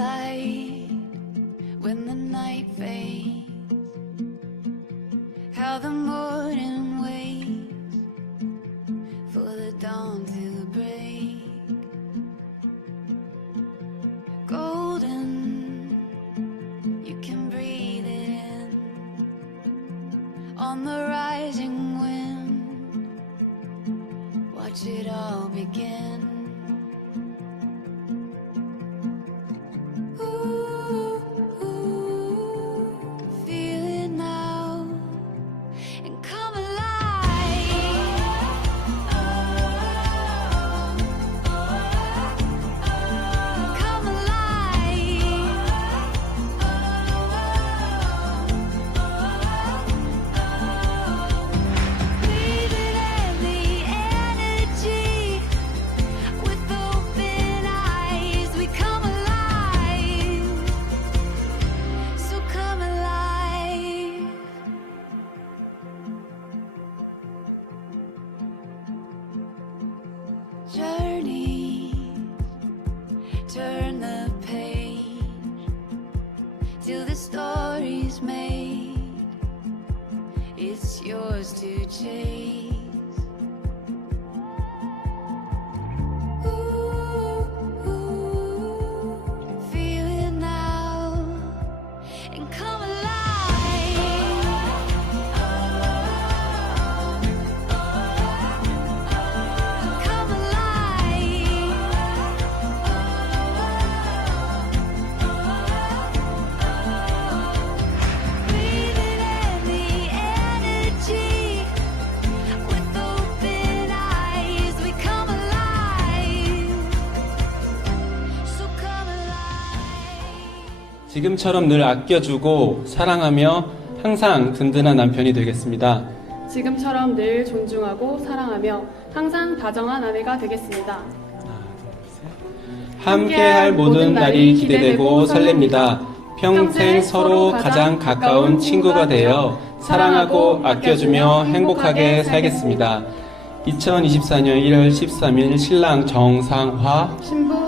light when the night fades. How the morning waits for the dawn to break. Golden, you can breathe it in on the rising wind. Watch it all begin. Journey, turn the page till the story's made. It's yours to chase. 지금처럼 늘 아껴주고 사랑하며 항상 든든한 남편이 되겠습니다. 지금처럼 늘 존중하고 사랑하며 항상 다정한 아내가 되겠습니다. 함께할 모든 날이 기대되고 설렙니다. 평생 서로 가장 가까운 친구가 되어 사랑하고 아껴주며 행복하게 살겠습니다. 2024년 1월 13일 신랑 정상화 신부